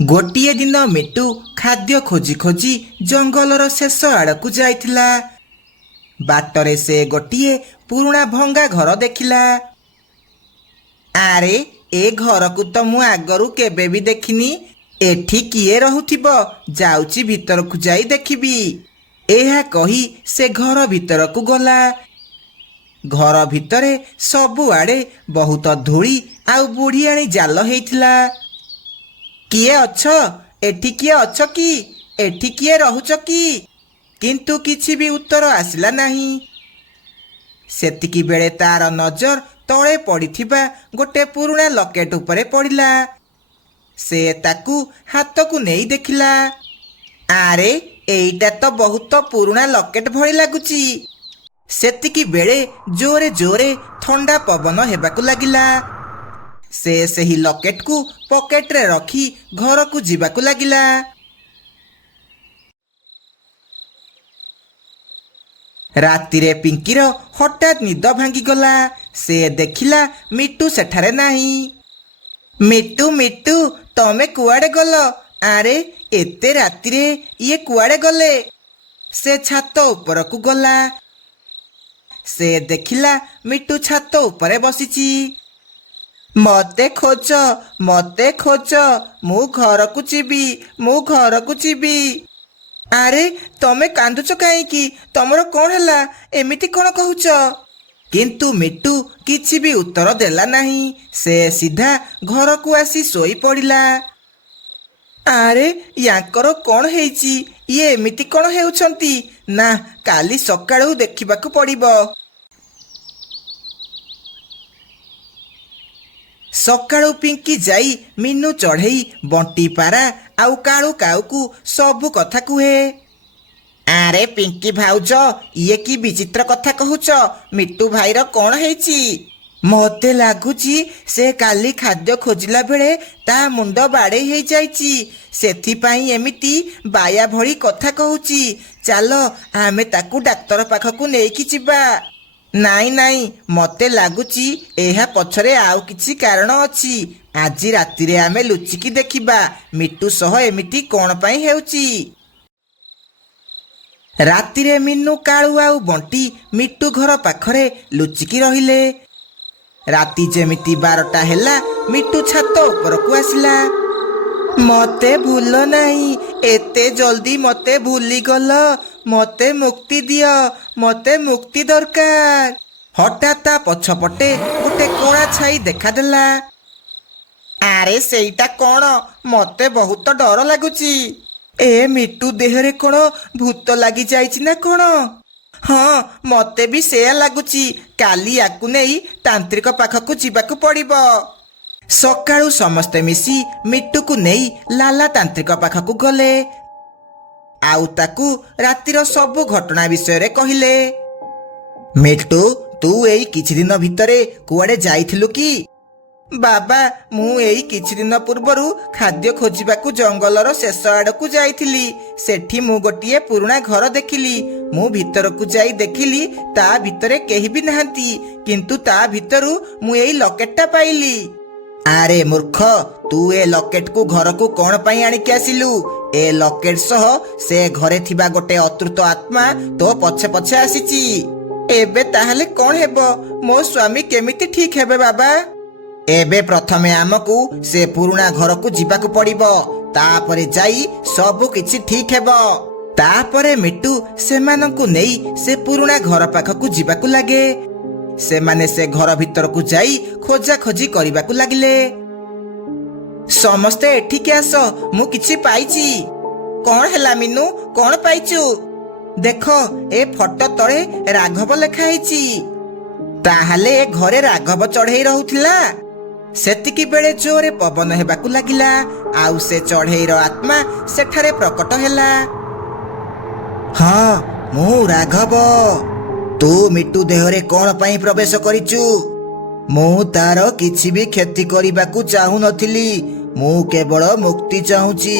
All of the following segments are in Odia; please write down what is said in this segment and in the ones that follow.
ଗୋଟିଏ ଦିନ ମିଟୁ ଖାଦ୍ୟ ଖୋଜି ଖୋଜି ଜଙ୍ଗଲର ଶେଷ ଆଡ଼କୁ ଯାଇଥିଲା। ବାଟରେ ସେ ଗୋଟିଏ ପୁରୁଣା ଭଙ୍ଗା ଘର ଦେଖିଲା। ଆରେ, ଏ ଘରକୁ ତ ମୁଁ ଆଗରୁ କେବେ ବି ଦେଖିନି। ଏଠି କିଏ ରହୁଥିବ? ଯାଉଛି ଭିତରକୁ ଯାଇ ଦେଖିବି। ଏହା କହି ସେ ଘର ଭିତରକୁ ଗଲା। ଘର ଭିତରେ ସବୁଆଡ଼େ ବହୁତ ଧୂଳି ଆଉ ବୁଢ଼ିଆଣୀ ଜାଲ ହେଇଥିଲା। କିଏ ଅଛ? ଏଠି କିଏ ଅଛ କି? ଏଠି କିଏ ରହୁଛ କି? କିନ୍ତୁ କିଛି ବି ଉତ୍ତର ଆସିଲା ନାହିଁ। ସେତିକି ବେଳେ ତାର ନଜର ତଳେ ପଡ଼ିଥିବା ଗୋଟେ ପୁରୁଣା ଲକେଟ ଉପରେ ପଡ଼ିଲା। ସେ ତାକୁ ହାତକୁ ନେଇ ଦେଖିଲା। ଆରେ, ଏଇଟା ତ ବହୁତ ପୁରୁଣା ଲକେଟ ଭଳି ଲାଗୁଛି। ସେତିକି ବେଳେ ଜୋରେ ଜୋରେ ଥଣ୍ଡା ପବନ ହେବାକୁ ଲାଗିଲା। ସେ ସେହି ଲକେଟକୁ ପକେଟରେ ରଖି ଘରକୁ ଯିବାକୁ ଲାଗିଲା। ରାତିରେ ପିଙ୍କିର ହଠାତ୍ ନିଦ ଭାଙ୍ଗିଗଲା। ସେ ଦେଖିଲା ମିଟୁ ସେଠାରେ ନାହିଁ। ମିଟୁ, ମିଟୁ, ତମେ କୁଆଡ଼େ ଗଲ? ଆରେ, ଏତେ ରାତିରେ ଇଏ କୁଆଡ଼େ ଗଲେ? ସେ ଛାତ ଉପରକୁ ଗଲା। ସେ ଦେଖିଲା ମିଟୁ ଛାତ ଉପରେ ବସିଛି। ମତେ ଖୋଜ, ମତେ ଖୋଜ, ମୁଁ ଘରକୁ ଯିବି, ମୁଁ ଘରକୁ ଯିବି। ଆରେ, ତମେ କାନ୍ଦୁଛ କାହିଁକି? ତମର କ'ଣ ହେଲା? ଏମିତି କ'ଣ କହୁଛ? କିନ୍ତୁ ମିଟୁ କିଛି ବି ଉତ୍ତର ଦେଲା ନାହିଁ। ସେ ସିଧା ଘରକୁ ଆସି ଶୋଇ ପଡ଼ିଲା। ଆରେ, ୟାଙ୍କର କ'ଣ ହେଇଛି? ଇଏ ଏମିତି କ'ଣ ହେଉଛନ୍ତି? ନା, କାଲି ସକାଳୁ ଦେଖିବାକୁ ପଡ଼ିବ। ସକାଳୁ ପିଙ୍କି ଯାଇ ମିନୁ ଚଢ଼େଇ, ବଣ୍ଟି ପାରା ଆଉ କାଳୁ କାଉକୁ ସବୁ କଥା କୁହେ। ଆରେ ପିଙ୍କି ଭାଉଜ, ଇଏ କି ବିଚିତ୍ର କଥା କହୁଛ? ମିଟୁ ଭାଇର କ'ଣ ହେଇଛି? ମତେ ଲାଗୁଛି ସେ କାଲି ଖାଦ୍ୟ ଖୋଜିଲା ବେଳେ ତା ମୁଣ୍ଡ ବାଡ଼େଇ ହେଇଯାଇଛି। ସେଥିପାଇଁ ଏମିତି ବାୟା ଭଳି କଥା କହୁଛି। ଚାଲ, ଆମେ ତାକୁ ଡାକ୍ତର ପାଖକୁ ନେଇକି ଯିବା। ନାଇଁ ନାଇଁ, ମତେ ଲାଗୁଛି ଏହା ପଛରେ ଆଉ କିଛି କାରଣ ଅଛି। ଆଜି ରାତିରେ ଆମେ ଲୁଚିକି ଦେଖିବା ମିଟୁ ସହ ଏମିତି କ'ଣ ପାଇଁ ହେଉଛି। ରାତିରେ ମିନୁ, କାଳୁ ଆଉ ବଣ୍ଟି ମିଟୁ ଘର ପାଖରେ ଲୁଚିକି ରହିଲେ। ରାତି ଯେମିତି 12ଟା ହେଲା, ମିଟୁ ଛାତ ଉପରକୁ ଆସିଲା। ମତେ ଭୁଲ ନାହିଁ, ଏତେ ଜଲ୍ଦି ମତେ ଭୁଲିଗଲ। ମତେ ମୁକ୍ତି ଦିଅ, ମତେ ମୁକ୍ତି ଦରକାର। ହଠାତ୍ ତା ପଛପଟେ ଗୋଟେ କଳା ଛାଇ ଦେଖାଦେଲା। ଆରେ, ସେଇଟା କ'ଣ? ମତେ ବହୁତ ଡର ଲାଗୁଛି। ଏ ମିଟୁ ଦେହରେ କ'ଣ ଭୂତ ଲାଗିଯାଇଛି ନା କ'ଣ? ହଁ, ମତେ ବି ସେୟା ଲାଗୁଛି। କାଲି ୟାକୁ ନେଇ ତାନ୍ତ୍ରିକ ପାଖକୁ ଯିବାକୁ ପଡ଼ିବ। ସକାଳୁ ସମସ୍ତେ ମିଶି ମିଟୁକୁ ନେଇ ଲାଲା ତାନ୍ତ୍ରିକ ପାଖକୁ ଗଲେ ଆଉ ତାକୁ ରାତିର ସବୁ ଘଟଣା ବିଷୟରେ କହିଲେ। ମିଟୁ, ତୁ ଏଇ କିଛି ଦିନ ଭିତରେ କୁଆଡ଼େ ଯାଇଥିଲୁ କି? ବାବା, ମୁଁ ଏଇ କିଛି ଦିନ ପୂର୍ବରୁ ଖାଦ୍ୟ ଖୋଜିବାକୁ ଜଙ୍ଗଲର ଶେଷ ଆଡ଼କୁ ଯାଇଥିଲି। ସେଠି ମୁଁ ଗୋଟିଏ ପୁରୁଣା ଘର ଦେଖିଲି। ମୁଁ ଭିତରକୁ ଯାଇ ଦେଖିଲି ତା ଭିତରେ କେହି ବି ନାହାନ୍ତି। କିନ୍ତୁ ତା ଭିତରୁ ମୁଁ ଏଇ ଲକେଟଟା ପାଇଲି। ଆରେ ମୂର୍ଖ, ତୁ ଏ ଲକେଟକୁ ଘରକୁ କ'ଣ ପାଇଁ ଆଣିକି ଆସିଲୁ? ଏ ଲକେଟ ସହ ସେ ଘରେ ଥିବା ଗୋଟେ ଅତୃପ୍ତ ଆତ୍ମା ତୋ ପଛେ ପଛେ ଆସିଛି। ଏବେ ତାହେଲେ କ'ଣ ହେବ? ମୋ ସ୍ୱାମୀ କେମିତି ଠିକ୍ ହେବେ ବାବା? ଏବେ ପ୍ରଥମେ ଆମକୁ ସେ ପୁରୁଣା ଘରକୁ ଯିବାକୁ ପଡ଼ିବ। ତାପରେ ଯାଇ ସବୁ କିଛି ଠିକ୍ ହେବ। ତାପରେ ମିଟୁ ସେମାନଙ୍କୁ ନେଇ ସେ ପୁରୁଣା ଘର ପାଖକୁ ଯିବାକୁ ଲାଗେ। ସେମାନେ ସେ ଘର ଭିତରକୁ ଯାଇ ଖୋଜାଖୋଜି କରିବାକୁ ଲାଗିଲେ। ସମସ୍ତେ ଏଠିକି ଆସ, ମୁଁ କିଛି ପାଇଛି। କ'ଣ ହେଲା ମିନୁ? କ'ଣ ପାଇଛୁ? ଦେଖ, ଏ ଫଟୋ ତଳେ ରାଘବ ଲେଖା ହେଇଛି। ତାହେଲେ ଏ ଘରେ ରାଘବ ଚଢ଼େଇ ରହୁଥିଲା। ସେତିକି ବେଳେ ଜୋରେ ପବନ ହେବାକୁ ଲାଗିଲା ଆଉ ସେ ଚଢ଼େଇର ଆତ୍ମା ସେଠାରେ ପ୍ରକଟ ହେଲା। ହଁ, ମୁଁ ରାଘବ। ତୁ ମିଟୁ ଦେହରେ କ'ଣ ପାଇଁ ପ୍ରବେଶ କରିଛୁ? ମୁଁ ତାର କିଛି ବି କ୍ଷତି କରିବାକୁ ଚାହୁଁନଥିଲି। ମୁଁ କେବଳ ମୁକ୍ତି ଚାହୁଁଛି।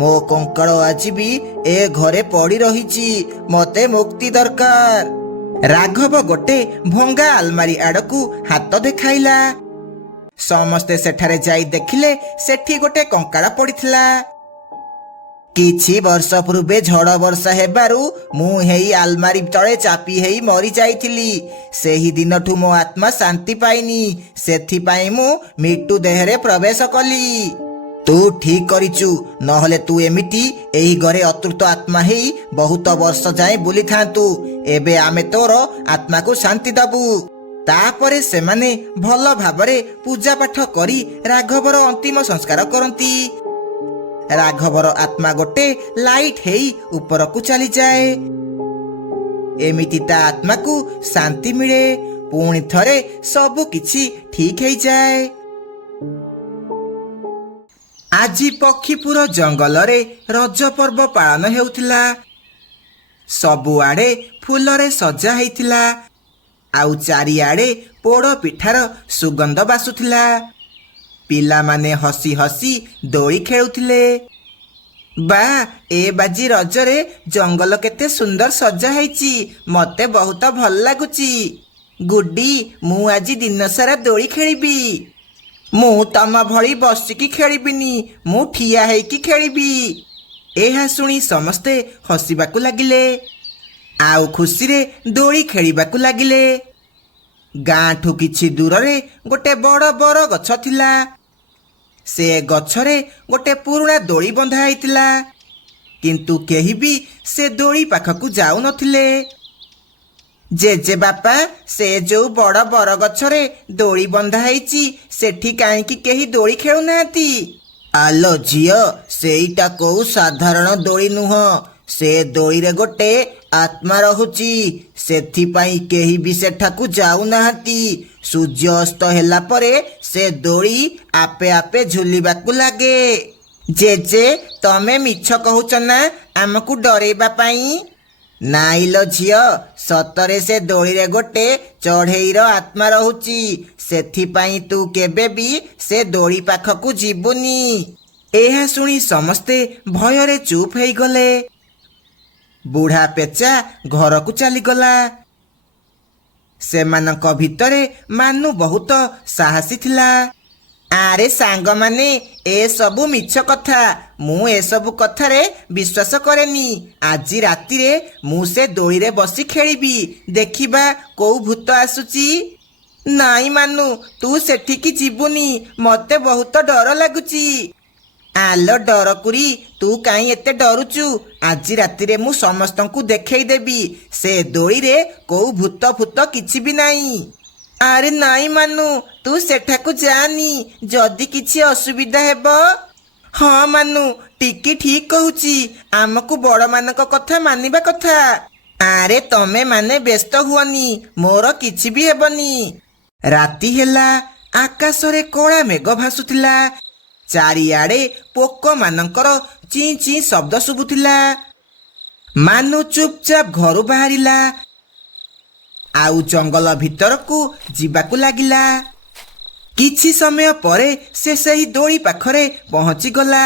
ମୋ କଙ୍କାଳ ଆଜି ବି ଏ ଘରେ ପଡ଼ି ରହିଛି। ମତେ ମୁକ୍ତି ଦରକାର। ରାଘବ ଗୋଟେ ଭଙ୍ଗା ଆଲମାରୀ ଆଡ଼କୁ ହାତ ଦେଖାଇଲା। ସମସ୍ତେ ସେଠାରେ ଯାଇ ଦେଖିଲେ ସେଠି ଗୋଟେ କଙ୍କାଳ ପଡ଼ିଥିଲା। କିଛି ବର୍ଷ ପୂର୍ବେ ଝଡ଼ ବର୍ଷା ହେବାରୁ ମୁଁ ହେଇ ଆଲମାରି ତଳେ ଚାପି ହେଇ ମରି ଯାଇଥିଲି। ସେହି ଦିନଠୁ ମୋ ଆତ୍ମା ଶାନ୍ତି ପାଇନି। ସେଥିପାଇଁ ମୁଁ ମିଟୁ ଦେହରେ ପ୍ରବେଶ କଲି। ତୁ ଠିକ କରିଛୁ, ନହେଲେ ତୁ ଏମିତି ଏହି ଘରେ ଅତୃପ୍ତ ଆତ୍ମା ହେଇ ବହୁତ ବର୍ଷ ଯାଏ ବୁଲିଥାନ୍ତୁ। ଏବେ ଆମେ ତୋର ଆତ୍ମାକୁ ଶାନ୍ତି ଦବୁ। ତାପରେ ସେମାନେ ଭଲ ଭାବରେ ପୂଜା ପାଠ କରି ରାଘବର ଅନ୍ତିମ ସଂସ୍କାର କରନ୍ତି। ରାଘବର ଆତ୍ମା ଗୋଟେ ଲାଇଟ୍ ହେଇ ଉପରକୁ ଚାଲିଯାଏ। ଏମିତି ତା ଆତ୍ମାକୁ ଶାନ୍ତି ମିଳେ। ପୁଣି ଥରେ ସବୁ କିଛି ଠିକ ହେଇଯାଏ। ଆଜି ପକ୍ଷୀପୁର ଜଙ୍ଗଲରେ ରଜ ପର୍ବ ପାଳନ ହେଉଥିଲା। ସବୁଆଡ଼େ ଫୁଲରେ ସଜା ହେଇଥିଲା। ଆଉ ଚାରିଆଡ଼େ ପୋଡ଼ ପିଠାର ସୁଗନ୍ଧ ବାସୁଥିଲା। ପିଲାମାନେ ହସି ହସି ଦୋଳି ଖେଳୁଥିଲେ। ବା, ଏ ବାଜି ରଜରେ ଜଙ୍ଗଲ କେତେ ସୁନ୍ଦର ସଜା ହେଇଛି। ମତେ ବହୁତ ଭଲ ଲାଗୁଛି। ଗୁଡି, ମୁଁ ଆଜି ଦିନସାରା ଦୋଳି ଖେଳିବି। ମୁଁ ତମ ଭଳି ବସିକି ଖେଳିବିନି, ମୁଁ ଠିଆ ହେଇକି ଖେଳିବି। ଏହା ଶୁଣି ସମସ୍ତେ ହସିବାକୁ ଲାଗିଲେ। ଆଉ ଖୁସିରେ ଦୋଳି ଖେଳିବାକୁ ଲାଗିଲେ। ଗାଁଠୁ କିଛି ଦୂରରେ ଗୋଟେ ବଡ଼ ବର ଗଛ ଥିଲା। ସେ ଗଛରେ ଗୋଟେ ପୁରୁଣା ଦୋଳି ବନ୍ଧା ହେଇଥିଲା। କିନ୍ତୁ କେହି ବି ସେ ଦୋଳି ପାଖକୁ ଯାଉନଥିଲେ। ଜେଜେବାପା, ସେ ଯୋଉ ବଡ଼ ବରଗଛରେ ଦୋଳି ବନ୍ଧା ହେଇଛି ସେଠି କାହିଁକି କେହି ଦୋଳି ଖେଳୁନାହାନ୍ତି? ଆଲୋ ଝିଅ, ସେଇଟା କୋଉ ସାଧାରଣ ଦୋଳି ନୁହଁ। ସେ ଦୋଳିରେ ଗୋଟେ ଆତ୍ମା ରହୁଛି। ସେଥିପାଇଁ କେହି ବି ସେଠାକୁ ଯାଉନାହାନ୍ତି। ସୂର୍ଯ୍ୟ ଅସ୍ତ ହେଲା ପରେ ସେ ଦୋଳି ଆପେ ଆପେ ଝୁଲିବାକୁ ଲାଗେ। ଜେଜେ, ତମେ ମିଛ କହୁଛ ନା ଆମକୁ ଡରେଇବା ପାଇଁ? ନାଇଲୋ ଝିଅ, ସତରେ ସେ ଦୋଳିରେ ଗୋଟେ ଚଢ଼େଇର ଆତ୍ମା ରହୁଛି। ସେଥିପାଇଁ ତୁ କେବେ ବି ସେ ଦୋଳି ପାଖକୁ ଯିବୁନି। ଏହା ଶୁଣି ସମସ୍ତେ ଭୟରେ ଚୁପ୍ ହେଇଗଲେ। ବୁଢ଼ା ପେଚା ଘରକୁ ଚାଲିଗଲା। ସେମାନଙ୍କ ଭିତରେ ମାନୁ ବହୁତ ସାହସୀ ଥିଲା। ଆରେ ସାଙ୍ଗମାନେ, ଏସବୁ ମିଛ କଥା। ମୁଁ ଏସବୁ କଥାରେ ବିଶ୍ୱାସ କରେନି। ଆଜି ରାତିରେ ମୁଁ ସେ ଦୋଳିରେ ବସି ଖେଳିବି। ଦେଖିବା କୋଉ ଭୂତ ଆସୁଛି। ନାଇଁ ମାନୁ, ତୁ ସେଠିକି ଯିବୁନି। ମତେ ବହୁତ ଡର ଲାଗୁଛି। ଆଲୋ ଡରକୁରି, ତୁ କାହିଁ ଏତେ ଡରୁଛୁ? ଆଜି ରାତିରେ ମୁଁ ସମସ୍ତଙ୍କୁ ଦେଖେଇ ଦେବି ସେ ଦୋଳିରେ କୋଉ ଭୂତ ଫୁତ କିଛି ବି ନାହିଁ। ଆରେ ନାଇଁ ମାନୁ, ତୁ ସେଠାକୁ ଯାନି। ଯଦି କିଛି ଅସୁବିଧା ହେବ। ହଁ ମାନୁ, ଟିକି ଠିକ କହୁଛି। ଆମକୁ ବଡ଼ମାନଙ୍କ କଥା ମାନିବା କଥା। ଆରେ ତମେ ମାନେ ବ୍ୟସ୍ତ ହୁଅନି, ମୋର କିଛି ବି ହେବନି। ରାତି ହେଲା। ଆକାଶରେ କଳା ମେଘ ଭାସୁଥିଲା। ଚାରିଆଡ଼େ ପୋକମାନଙ୍କର ଚିଁ ଚିଁ ଶବ୍ଦ ଶୁଭୁଥିଲା। ମାନୁ ଚୁପଚାପ ଘରୁ ବାହାରିଲା। ଆଉ ଜଙ୍ଗଲ ଭିତରକୁ ଯିବାକୁ ଲାଗିଲା। କିଛି ସମୟ ପରେ ସେ ସେହି ଦୋଳି ପାଖରେ ପହଞ୍ଚିଗଲା।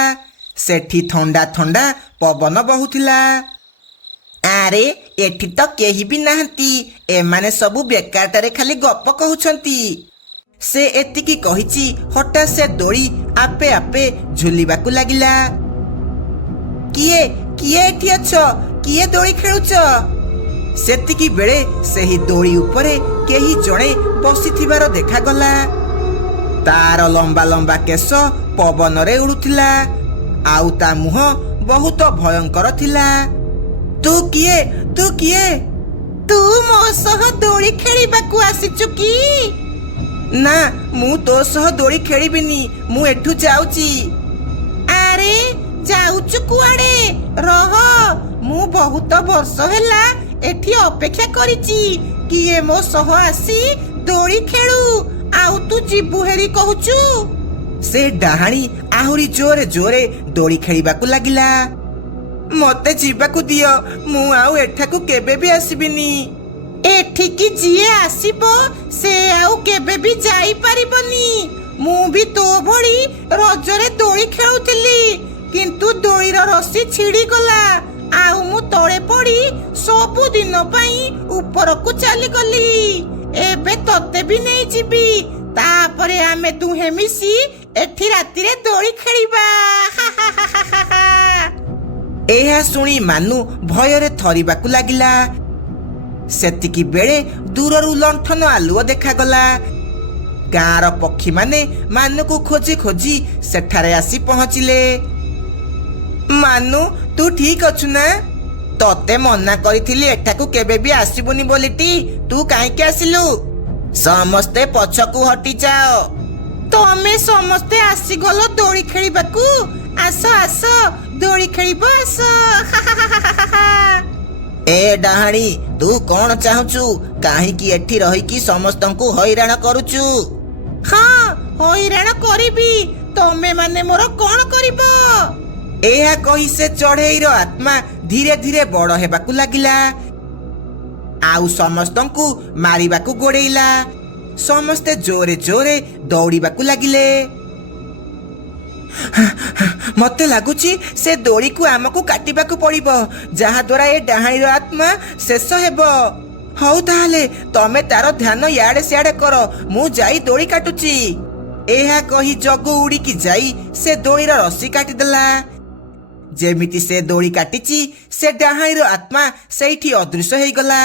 ସେଠି ଥଣ୍ଡା ଥଣ୍ଡା ପବନ ବହୁଥିଲା। ଆରେ, ଏଠି ତ କେହି ବି ନାହାନ୍ତି। ଏମାନେ ସବୁ ବେକାରଟାରେ ଖାଲି ଗପ କହୁଛନ୍ତି। ସେ ଏତିକି କହିଛି, ହଠାତ୍ ସେ ଦୋଳି ଆପେ ଆପେ ଝୁଲିବାକୁ ଲାଗିଲା। କିଏ କିଏ ଏଠି ଅଛ? କିଏ ଦୋଳି ଖେଳୁଛ? ସେତିକି ବେଳେ ସେହି ଦୋଳି ଉପରେ କେହି ଜଣେ ବସିଥିବାର ଦେଖାଗଲା। ତାର ଲମ୍ବା ଲମ୍ବା କେଶ ପବନରେ ଉଡୁଥିଲା। ଆଉ ତା ମୁହଁ ବହୁତ ଭୟଙ୍କର ଥିଲା। ତୁ କିଏ? ତୁ କିଏ? ତୁ ମୋ ସହ ଦୋଳି ଖେଳିବାକୁ ଆସିଛୁ କି? ନା, ମୁଁ ତୋ ସହ ଦୋଳି ଖେଳିବିନି। ମୁଁ ଏଠୁ ଯାଉଛି। ଆରେ, ଯାଉଛୁ କୁଆଡେ? ରହ, ମୁଁ ବହୁତ ବର୍ଷ ହେଲା ଏଠି ଅପେକ୍ଷା କରିଛି। କିଏ ମୋ ସହ ଆସି ଦୋଳି ଖେଳୁ, ଆଉ ତୁ ଯିବୁ ହେରି କହୁଛୁ? ସେ ଡାହାଣୀ ଆହୁରି ଜୋରେ ଜୋରେ ଦୋଳି ଖେଳିବାକୁ ଲାଗିଲା। ମତେ ଯିବାକୁ ଦିଅ, ମୁଁ ଆଉ ଏଠାକୁ କେବେ ବି ଆସିବିନି। ଏଠିକି ଯିଏ ଆସିବ ସେ ଆଉ କେବେ ବି ଯାଇପାରିବନି। ମୁଁ ବି ତୋ ଭଳି ରଜରେ ଦୋଳି ଖେଳୁଥିଲି, କିନ୍ତୁ ଦୋଳିର ରଶି ଛିଡ଼ିଗଲା। ଆଉ ମୁଁ ତଳେ ପଡ଼ି ସବୁଦିନ ପାଇଁ ଉପରକୁ ଚାଲିଗଲି। ଏବେ ତତେ ବି ନେଇଯିବି। ତାପରେ ଆମେ ଦୁହେଁ ମିଶି ଏଠି ରାତିରେ ଦୋଳି ଖେଳିବା। ଏହା ଶୁଣି ମାନୁ ଭୟରେ ଥରିବାକୁ ଲାଗିଲା। ସେତିକି ବେଳେ ଦୂରରୁ ଲଣ୍ଠନ ଆଲୁଅ ଦେଖାଗଲା। ଗାଁର ପକ୍ଷୀମାନେ ମାନୁକୁ ଖୋଜି ଖୋଜି ସେଠାରେ ଆସି ପହଞ୍ଚିଲେ। ମାନୁ, ତୁ ଠିକ ଅଛୁ ନା? ତତେ ମନା କରିଥିଲି ଏଠାକୁ କେବେ ବି ଆସିବୁନି ବୋଲିଟି, ତୁ କାହିଁକି ଆସିଲୁ? ସମସ୍ତେ ପଛକୁ ହଟିଯାଅ। ତମେ ସମସ୍ତେ ଆସିଗଲ ଦୋଳି ଖେଳିବାକୁ। ଆସ ଆସ, ଦୋଳି ଖେଳିବ ଆସ। ଏ ଡାହାଣୀ, ତୁ କଣ ଚାହୁଁଛୁ? କାହିଁକି ଏଠି ରହିକି ସମସ୍ତଙ୍କୁ ହଇରାଣ କରୁଛୁ? ହଁ, ହଇରାଣ କରିବି। ତମେ ମାନେ ମୋର କଣ କରିବ? ଏହା କହି ସେ ଚଢେଇର ଆତ୍ମା ଧୀରେ ଧୀରେ ବଡ ହେବାକୁ ଲାଗିଲା, ଆଉ ସମସ୍ତଙ୍କୁ ମାରିବାକୁ ଗୋଡେଇଲା। ସମସ୍ତେ ଜୋରେ ଜୋରେ ଦୌଡ଼ିବାକୁ ଲାଗିଲେ। ମତେ ଲାଗୁଛି ସେ ଦୋଳିକୁ ଆମକୁ କାଟିବାକୁ ପଡିବ, ଯାହା ଦ୍ୱାରା ଏ ଡାହାଣୀର ଆତ୍ମା ଶେଷ ହେବ। ହଉ ତାହେଲେ ତମେ ତାର ଧ୍ୟାନ ଇଆଡେ ସିଆଡେ କର, ମୁଁ ଯାଇ ଦୋଳି କାଟୁଛି। ଏହା କହି ଜଗୁ ଉଡ଼ିକି ଯାଇ ସେ ଦୋଳିର ରସି କାଟିଦେଲା। ଯେମିତି ସେ ଦୋଳି କାଟିଛି, ସେ ଡାହାଣୀର ଆତ୍ମା ସେଇଠି ଅଦୃଶ୍ୟ ହେଇଗଲା।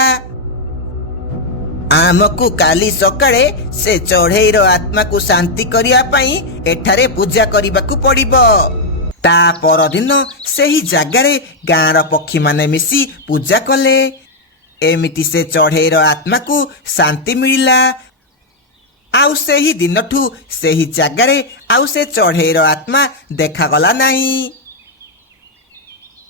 ଆମକୁ କାଲି ସକାଳେ ସେ ଚଢେଇର ଆତ୍ମାକୁ ଶାନ୍ତି କରିବା ପାଇଁ ଏଠାରେ ପୂଜା କରିବାକୁ ପଡିବ। ତା ପରଦିନ ସେହି ଜାଗାରେ ଗାଁର ପକ୍ଷୀମାନେ ମିଶି ପୂଜା କଲେ। ଏମିତି ସେ ଚଢେଇର ଆତ୍ମାକୁ ଶାନ୍ତି ମିଳିଲା। ଆଉ ସେହି ଦିନଠୁ ସେହି ଜାଗାରେ ଆଉ ସେ ଚଢେଇର ଆତ୍ମା ଦେଖାଗଲା ନାହିଁ।